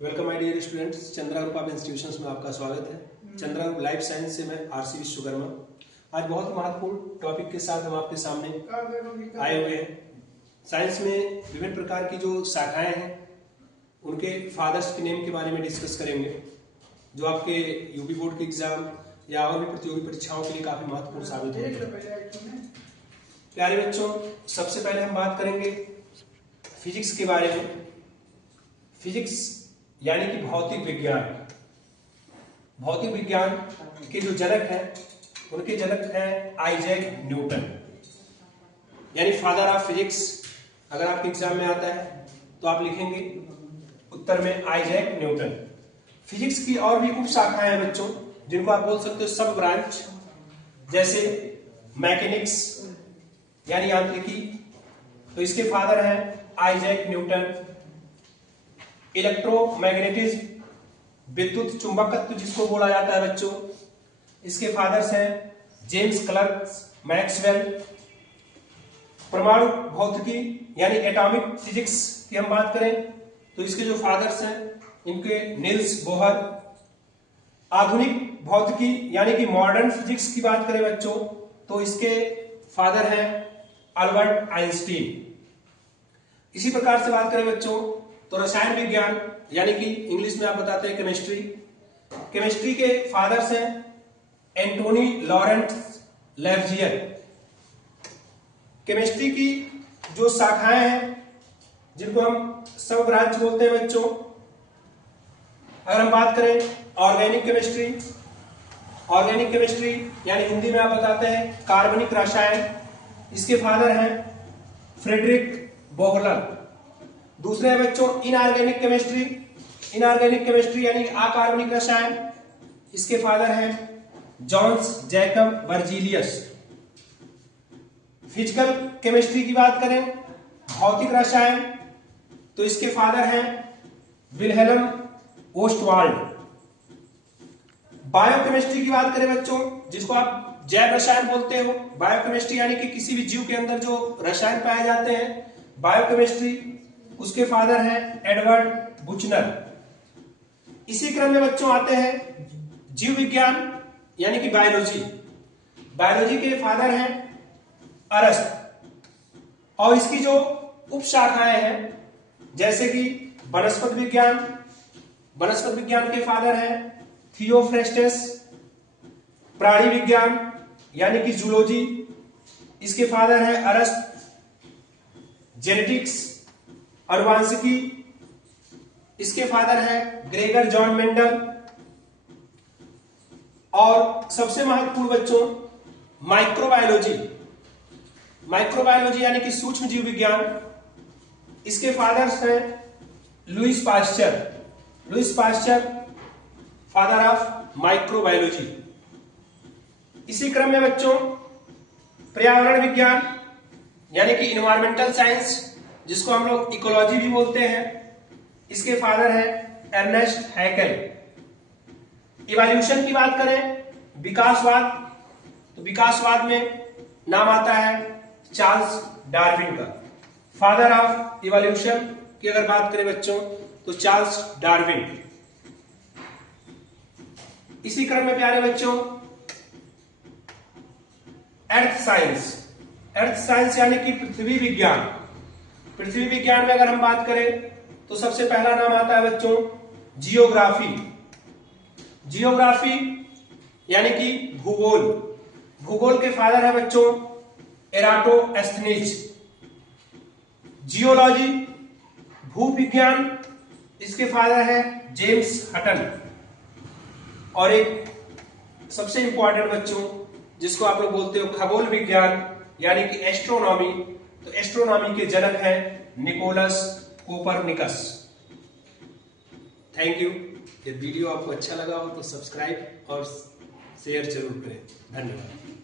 Welcome my dear students, Chandra group of institutions में आपका स्वागत है। चंद्रा ग्रुप लाइफ साइंस से मैं आरसी विश्वकर्मा आज बहुत ही महत्वपूर्ण टॉपिक के साथ हम आपके सामने आए हुए हैं। साइंस में विभिन्न प्रकार की जो शाखाएं हैं उनके फादर्स के नेम के बारे में डिस्कस करेंगे, जो आपके यूपी बोर्ड के एग्जाम या और भी प्रतियोगी परीक्षाओं के लिए काफी महत्वपूर्ण साबित होंगे। प्यारे बच्चों, सबसे पहले हम बात करेंगे फिजिक्स के बारे में। फिजिक्स यानी कि भौतिक विज्ञान। भौतिक विज्ञान के जो जनक हैं उनके जनक हैं आइजैक न्यूटन, यानी फादर ऑफ फिजिक्स। अगर आपके एग्जाम में आता है तो आप लिखेंगे उत्तर में आइजैक न्यूटन। फिजिक्स की और भी उप शाखाएं हैं बच्चों, जिनको आप बोल सकते हो सब ब्रांच, जैसे मैकेनिक्स यानी यांत्रिकी, तो इसके फादर हैं आइजैक न्यूटन। इलेक्ट्रोमैग्नेटिज्म, विद्युत चुंबकत्व जिसको बोला जाता है बच्चों, इसके फादर्स हैं जेम्स क्लर्क मैक्सवेल। परमाणु भौतिकी यानी एटॉमिक फिजिक्स की हम बात करें तो इसके जो फादर्स हैं इनके नील्स बोहर। आधुनिक भौतिकी यानी कि मॉडर्न फिजिक्स की बात करें बच्चों तो इसके फादर हैं अल्बर्ट आइंस्टीन। इसी प्रकार से बात करें बच्चों तो रसायन विज्ञान यानी कि इंग्लिश में आप बताते हैं केमिस्ट्री। केमिस्ट्री के फादर्स हैं एंटोनी लॉरेंट लेवजियर। केमिस्ट्री की जो शाखाएं हैं जिनको हम सब ब्रांच बोलते हैं बच्चों, अगर हम बात करें ऑर्गेनिक केमिस्ट्री, ऑर्गेनिक केमिस्ट्री यानी हिंदी में आप बताते हैं कार्बनिक रसायन, इसके फादर हैं फ्रेडरिक बोहलर। दूसरे है बच्चों इनऑर्गेनिक केमिस्ट्री। इनऑर्गेनिक केमिस्ट्री यानी अकार्बनिक रसायन, इसके फादर हैं Jons Jacob Berzelius. Physical chemistry की बात करें, भौतिक रसायन, तो इसके फादर हैं विल्हेल्म ओस्टवाल्ड। बायोकेमिस्ट्री की बात करें बच्चों, जिसको आप जैव रसायन बोलते हो, बायोकेमिस्ट्री यानी कि किसी भी जीव के अंदर जो रसायन पाए जाते हैं, बायोकेमिस्ट्री, उसके फादर हैं एडवर्ड बुचनर। इसी क्रम में बच्चों आते हैं जीव विज्ञान यानी कि बायोलॉजी। बायोलॉजी के फादर हैं अरस्त। और इसकी जो उप शाखाएं हैं जैसे कि वनस्पति विज्ञान, वनस्पति विज्ञान के फादर हैं थियोफ्रेस्टस। प्राणी विज्ञान यानी कि जूलॉजी, इसके फादर हैं अरस्त। जेनेटिक्स अनुवांशिकी, इसके फादर हैं ग्रेगर जॉन मेंडल। और सबसे महत्वपूर्ण बच्चों माइक्रोबायोलॉजी। माइक्रोबायोलॉजी यानी कि सूक्ष्म जीव विज्ञान, इसके फादर्स हैं Lewis pasture. Lewis pasture father of microbiology. इसी क्रम में बच्चों पर्यावरण विज्ञान यानी कि इन्वायरमेंटल साइंस, जिसको हम लोग इकोलॉजी भी बोलते हैं, इसके फादर हैं अर्नेस्ट हैकेल। इवोल्यूशन की बात करें, विकासवाद, तो विकासवाद में नाम आता है चार्ल्स डार्विन का। फादर ऑफ इवोल्यूशन की अगर बात करें बच्चों तो चार्ल्स डार्विन। इसी क्रम में प्यारे बच्चों अर्थ साइंस। अर्थ साइंस यानी कि पृथ्वी विज्ञान। पृथ्वी विज्ञान में अगर हम बात करें तो सबसे पहला नाम आता है बच्चों जियोग्राफी। जियोग्राफी यानी कि भूगोल। भूगोल के फादर है बच्चों एराटोस्थेनीज। जियोलॉजी भूविज्ञान, इसके फादर है जेम्स हटन। और एक सबसे इंपॉर्टेंट बच्चों जिसको आप लोग बोलते हो खगोल विज्ञान यानी कि एस्ट्रोनॉमी, तो एस्ट्रोनॉमी के जनक हैं निकोलस कोपरनिकस। Thank you. ये वीडियो आपको अच्छा लगा हो तो सब्सक्राइब और शेयर जरूर करें। धन्यवाद।